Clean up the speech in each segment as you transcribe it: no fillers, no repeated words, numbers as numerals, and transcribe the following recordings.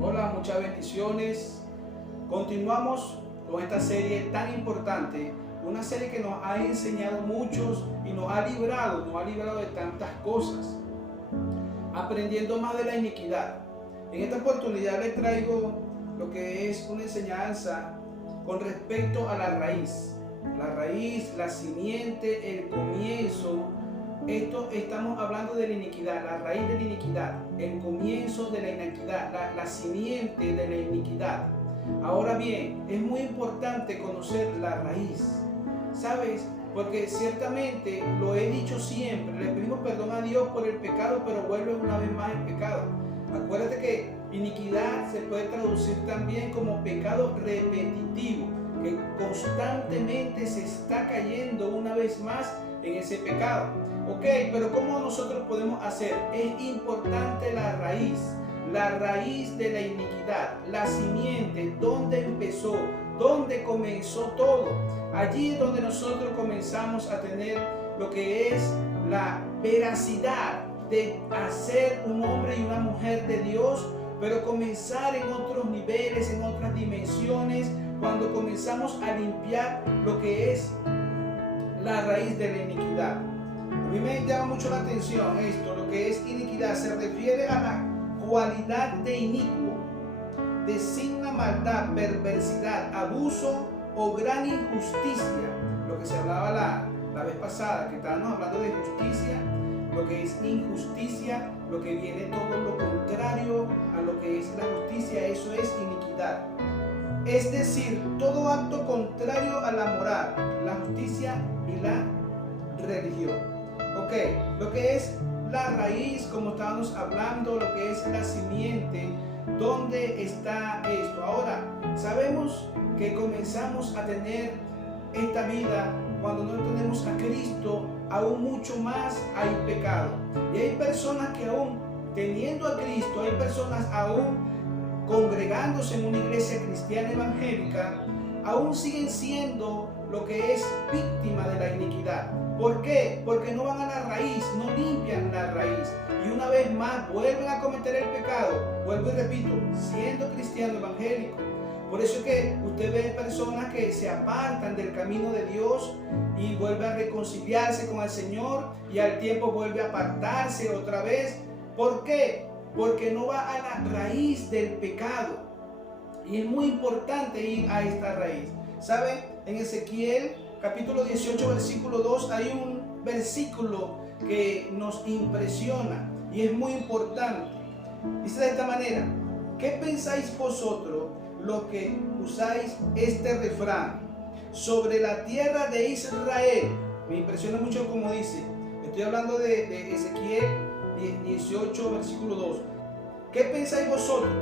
Hola, muchas bendiciones. Continuamos con esta serie tan importante, una serie que nos ha enseñado muchos y nos ha librado de tantas cosas, aprendiendo más de la iniquidad. En esta oportunidad les traigo lo que es una enseñanza con respecto a la raíz, la simiente, el comienzo. Estamos hablando de la iniquidad, la raíz de la iniquidad, el comienzo de la iniquidad, la simiente de la iniquidad. Ahora bien, es muy importante conocer la raíz, ¿sabes? Porque ciertamente, lo he dicho siempre, le pedimos perdón a Dios por el pecado, pero vuelve una vez más el pecado. Acuérdate que iniquidad se puede traducir también como pecado repetitivo, que constantemente se está cayendo una vez más en ese pecado. Ok, pero ¿cómo nosotros podemos hacer? Es importante la raíz de la iniquidad, la simiente, donde empezó, donde comenzó todo. Allí es donde nosotros comenzamos a tener lo que es la veracidad de hacer un hombre y una mujer de Dios, pero comenzar en otros niveles, en otras dimensiones, cuando comenzamos a limpiar lo que es la raíz de la iniquidad. A mí me llama mucho la atención esto, lo que es iniquidad, se refiere a la cualidad de inicuo, designa maldad, perversidad, abuso o gran injusticia. Lo que se hablaba la vez pasada, que estábamos hablando de justicia, lo que es injusticia, lo que viene todo lo contrario a lo que es la justicia, eso es iniquidad. Es decir, todo acto contrario a la moral, la justicia y la religión. Ok, lo que es la raíz, como estábamos hablando, lo que es la simiente, ¿dónde está esto? Ahora, sabemos que comenzamos a tener esta vida cuando no tenemos a Cristo, aún mucho más hay pecado. Y hay personas que aún teniendo a Cristo, hay personas aún congregándose en una iglesia cristiana evangélica, aún siguen siendo lo que es víctima de la iniquidad. ¿Por qué? Porque no van a la raíz, no limpian la raíz. Y una vez más vuelven a cometer el pecado. Vuelvo y repito, siendo cristiano evangélico. Por eso es que usted ve personas que se apartan del camino de Dios y vuelve a reconciliarse con el Señor y al tiempo vuelve a apartarse otra vez. ¿Por qué? Porque no va a la raíz del pecado. Y es muy importante ir a esta raíz. ¿Sabe? En Ezequiel capítulo 18 versículo 2 hay un versículo que nos impresiona y es muy importante. Dice de esta manera: ¿qué pensáis vosotros los que usáis este refrán? Sobre la tierra de Israel. Me impresiona mucho como dice. Estoy hablando de Ezequiel 18 versículo 2. ¿Qué pensáis vosotros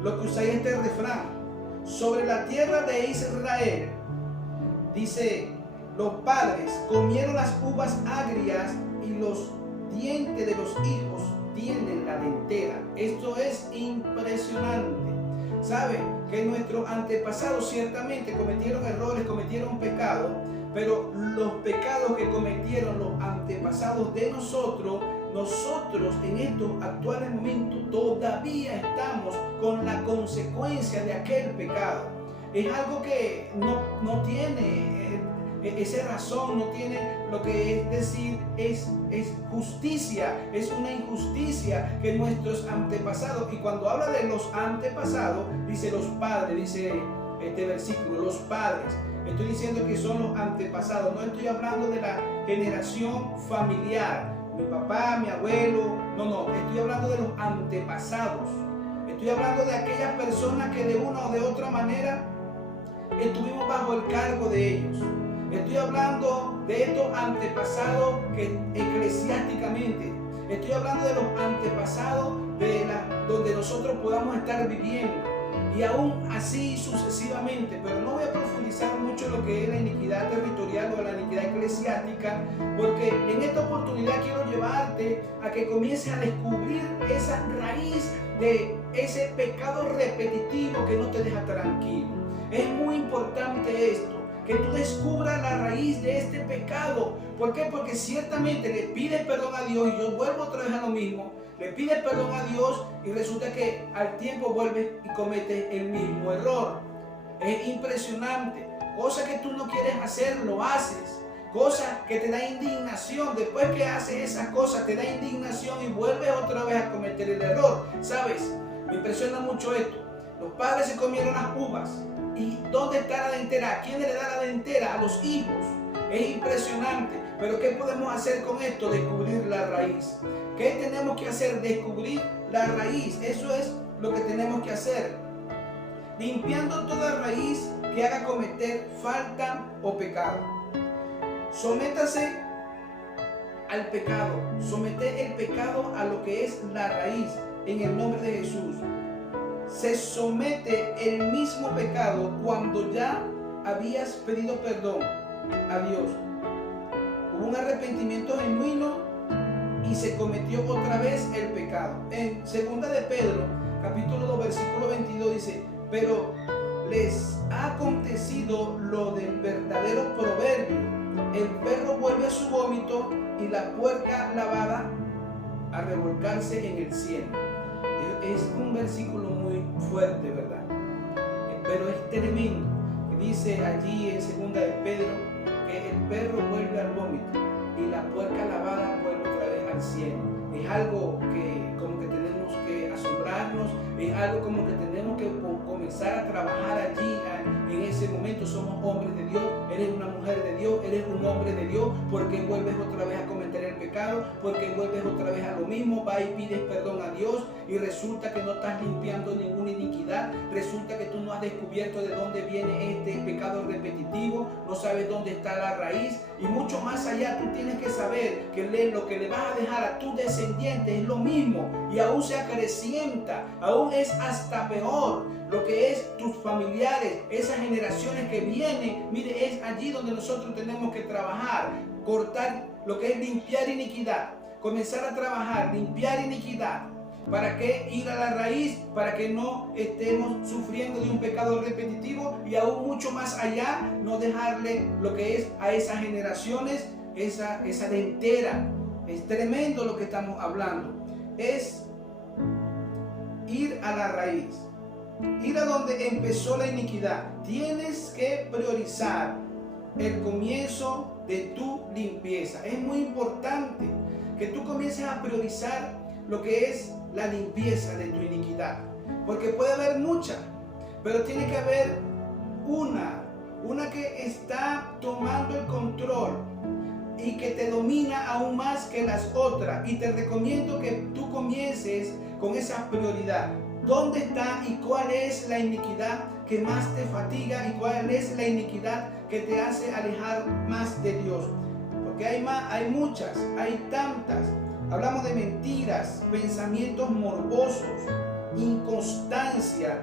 los que usáis este refrán? Sobre la tierra de Israel. Dice: los padres comieron las uvas agrias y los dientes de los hijos tienen la dentera. Esto es impresionante. ¿Sabe? Que nuestros antepasados ciertamente cometieron errores, cometieron pecados, pero los pecados que cometieron los antepasados de nosotros en estos actuales momentos todavía estamos con la consecuencia de aquel pecado. Es algo que no tiene esa razón, no tiene lo que es decir, es justicia, es una injusticia que nuestros antepasados, y cuando habla de los antepasados, dice los padres, dice este versículo, los padres. Estoy diciendo que son los antepasados, no estoy hablando de la generación familiar, mi papá, mi abuelo, no, estoy hablando de los antepasados. Estoy hablando de aquellas personas que de una o de otra manera estuvimos bajo el cargo de ellos. Estoy hablando de estos antepasados que eclesiásticamente, estoy hablando de los antepasados donde nosotros podamos estar viviendo, y aún así sucesivamente. Pero no voy a profundizar mucho en lo que es la iniquidad territorial o la iniquidad eclesiástica, porque en esta oportunidad quiero llevarte a que comiences a descubrir esa raíz de ese pecado repetitivo que no te deja tranquilo. Es muy importante esto, que tú descubras la raíz de este pecado. ¿Por qué? Porque ciertamente le pides perdón a Dios, y yo vuelvo otra vez a lo mismo. le pides perdón a Dios y resulta que al tiempo vuelves y cometes el mismo error. Es impresionante. Cosas que tú no quieres hacer, lo haces. Cosas que te da indignación. Después que haces esas cosas, te da indignación y vuelves otra vez a cometer el error. ¿Sabes? Me impresiona mucho esto. Los padres se comieron las uvas. ¿Y dónde está la dentera? ¿A quién le da la dentera? A los hijos. Es impresionante. Pero ¿qué podemos hacer con esto? Descubrir la raíz. ¿Qué tenemos que hacer? Descubrir la raíz. Eso es lo que tenemos que hacer. Limpiando toda raíz que haga cometer falta o pecado. Sométase al pecado. Somete el pecado a lo que es la raíz. En el nombre de Jesús. Se somete el mismo pecado cuando ya habías pedido perdón a Dios. Hubo un arrepentimiento genuino y se cometió otra vez el pecado. En 2 de Pedro, capítulo 2, versículo 22 dice: pero les ha acontecido lo del verdadero proverbio: el perro vuelve a su vómito y la puerca lavada a revolcarse en el cielo. Es un versículo muy fuerte, ¿verdad? Pero es tremendo. Dice allí en 2 de Pedro que el perro vuelve al vómito y la puerca lavada vuelve otra vez al cielo. Es algo que como que tenemos que asombrarnos, es algo como que tenemos que comenzar a trabajar allí en ese momento. Somos hombres de Dios, eres una mujer de Dios, eres un hombre de Dios. ¿Por qué vuelves otra vez a cometer el pecado? ¿Por qué vuelves otra vez a lo mismo? Va y pides perdón a Dios y resulta que no estás limpiando ninguna iniquidad. Resulta que tú no has descubierto de dónde viene este pecado repetitivo, no sabes dónde está la raíz. Y mucho más allá, tú tienes que saber que lo que le vas a dejar a tus descendientes es lo mismo y aún se acrecienta, aún es hasta peor. Lo que es tus familiares, esas generaciones que vienen, mire, es allí donde nosotros tenemos que trabajar, cortar lo que es limpiar iniquidad, comenzar a trabajar, limpiar iniquidad. ¿Para qué? Ir a la raíz, para que no estemos sufriendo de un pecado repetitivo y aún mucho más allá, no dejarle lo que es a esas generaciones, esa dentera. Es tremendo lo que estamos hablando. Es ir a la raíz, ir a donde empezó la iniquidad. Tienes que priorizar el comienzo de tu limpieza. Es muy importante que tú comiences a priorizar lo que es la limpieza de tu iniquidad, porque puede haber muchas, pero tiene que haber una que está tomando el control y que te domina aún más que las otras. Y te recomiendo que tú comiences con esa prioridad. ¿Dónde está y cuál es la iniquidad que más te fatiga y cuál es la iniquidad que te hace alejar más de Dios? Porque hay muchas, hay tantas. Hablamos de mentiras, pensamientos morbosos, inconstancia,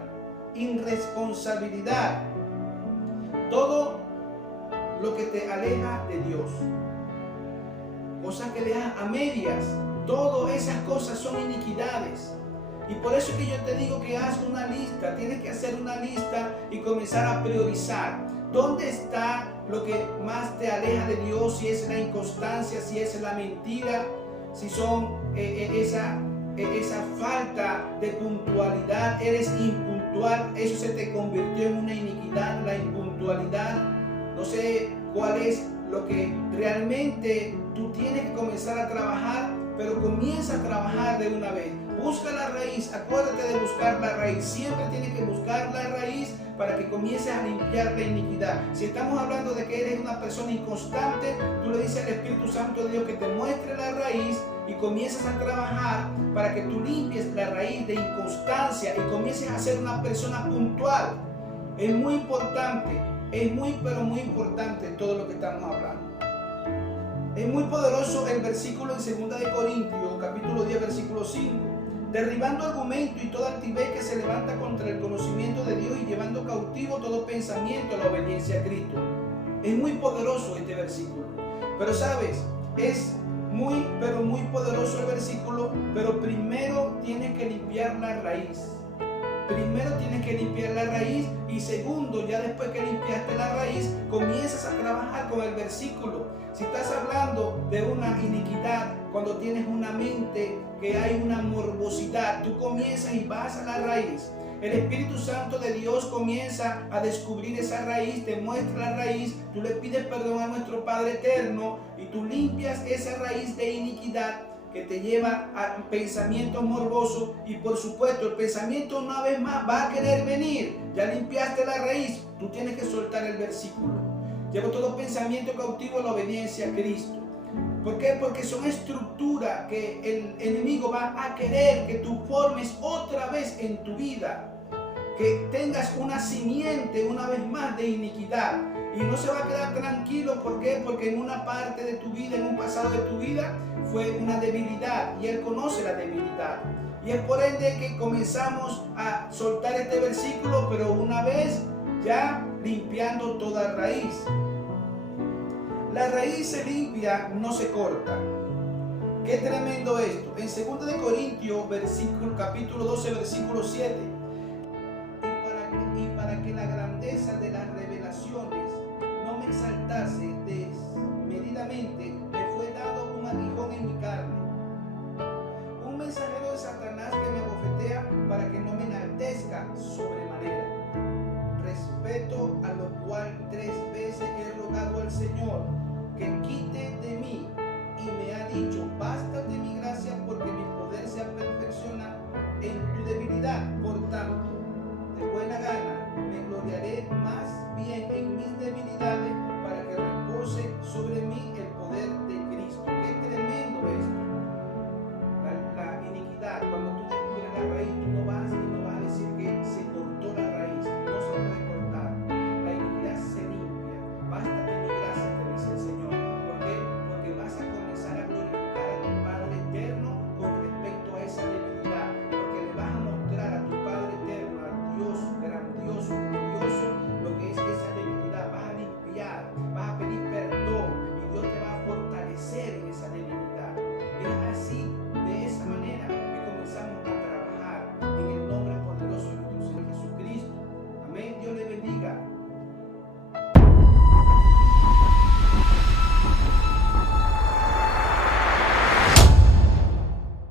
irresponsabilidad. Todo lo que te aleja de Dios. Cosas que dejas a medias. Todas esas cosas son iniquidades. Y por eso es que yo te digo que haz una lista. Tienes que hacer una lista y comenzar a priorizar. ¿Dónde está lo que más te aleja de Dios? Si es la inconstancia, si es la mentira, si son esa falta de puntualidad, eres impuntual, eso se te convirtió en una iniquidad, la impuntualidad. No sé cuál es lo que realmente tú tienes que comenzar a trabajar, pero comienza a trabajar de una vez. Busca la raíz, acuérdate de buscar la raíz. Siempre tienes que buscar la raíz para que comiences a limpiar la iniquidad. Si estamos hablando de que eres una persona inconstante, tú le dices al Espíritu Santo de Dios que te muestre la raíz y comienzas a trabajar para que tú limpies la raíz de inconstancia y comiences a ser una persona puntual. Es muy importante, es muy pero muy importante todo lo que estamos hablando. Es muy poderoso el versículo en 2 de Corintios, capítulo 10, versículo 5. Derribando argumento y toda altivez que se levanta contra el conocimiento de Dios y llevando cautivo todo pensamiento a la obediencia a Cristo. Es muy poderoso este versículo. Pero sabes, es muy pero muy poderoso el versículo, pero primero tienes que limpiar la raíz. primero tienes que limpiar la raíz y segundo, ya después que limpiaste la raíz, comienzas a trabajar con el versículo. Si estás hablando de una iniquidad, cuando tienes una mente que hay una morbosidad, tú comienzas y vas a la raíz. El Espíritu Santo de Dios comienza a descubrir esa raíz, te muestra la raíz, tú le pides perdón a nuestro Padre Eterno y tú limpias esa raíz de iniquidad que te lleva a pensamientos morbosos y por supuesto el pensamiento una vez más va a querer venir. Ya limpiaste la raíz, tú tienes que soltar el versículo. Llevo todo pensamiento cautivo a la obediencia a Cristo. ¿Por qué? Porque son estructuras que el enemigo va a querer que tú formes otra vez en tu vida. Que tengas una simiente una vez más de iniquidad. Y no se va a quedar tranquilo. ¿Por qué? Porque en una parte de tu vida, en un pasado de tu vida, fue una debilidad. Y Él conoce la debilidad. Y es por ende que comenzamos a soltar este versículo, pero una vez ya limpiando toda raíz. La raíz se limpia, no se corta. Qué tremendo esto. En 2 de Corintios, capítulo 12, versículo 7. Y para que la grandeza de las revelaciones no me exaltase desmedidamente, me fue dado un aguijón en mi carne, un mensajero de Satanás que me bofetea para que no me enaltezca sobremanera. Respeto a lo cual 3 veces he rogado al Señor que quite de mí, y me ha dicho: bástate mi gracia, porque mi poder se perfecciona en tu debilidad. Por tanto, de buena gana me gloriaré más